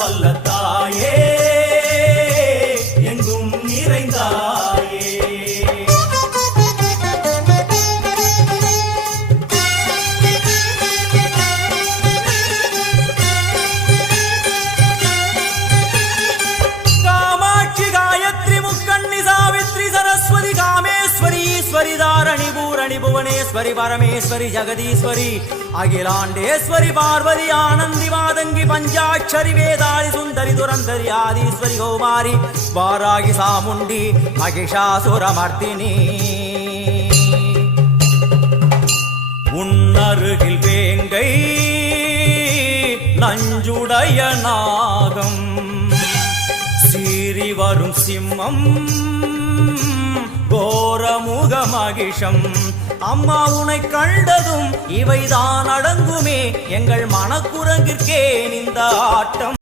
வல்ல தாயே எங்கும் நிறைந்தாயே. காமாட்சி காயத்ரி முக்கண்ணி சாவித்ரி சரஸ்வதி காமேஸ்வரி ஈஸ்வரி தாரணி பூரணி புவனேஸ்வரி பரமேஸ்வரி ஜெகதீஸ்வரி அகிலாண்டேஸ்வரி பார்வதி ஆனந்தி மாதங்கி பஞ்சாட்சரி வேதாளி சுந்தரி துரந்தரி ஆதீஸ்வரி கௌமாரி வாராகி சாமுண்டி மகிஷாசுரமர்த்தினி. உன்னருகில் வேங்கை நஞ்சுடைய நாகம் சீறி வரும் சிம்மம் கோரமுக மகிஷம். அம்மா உனை கண்டதும் இவைதான் அடங்குமே எங்கள் மனக்குரங்கிற்கே இந்த ஆட்டம்.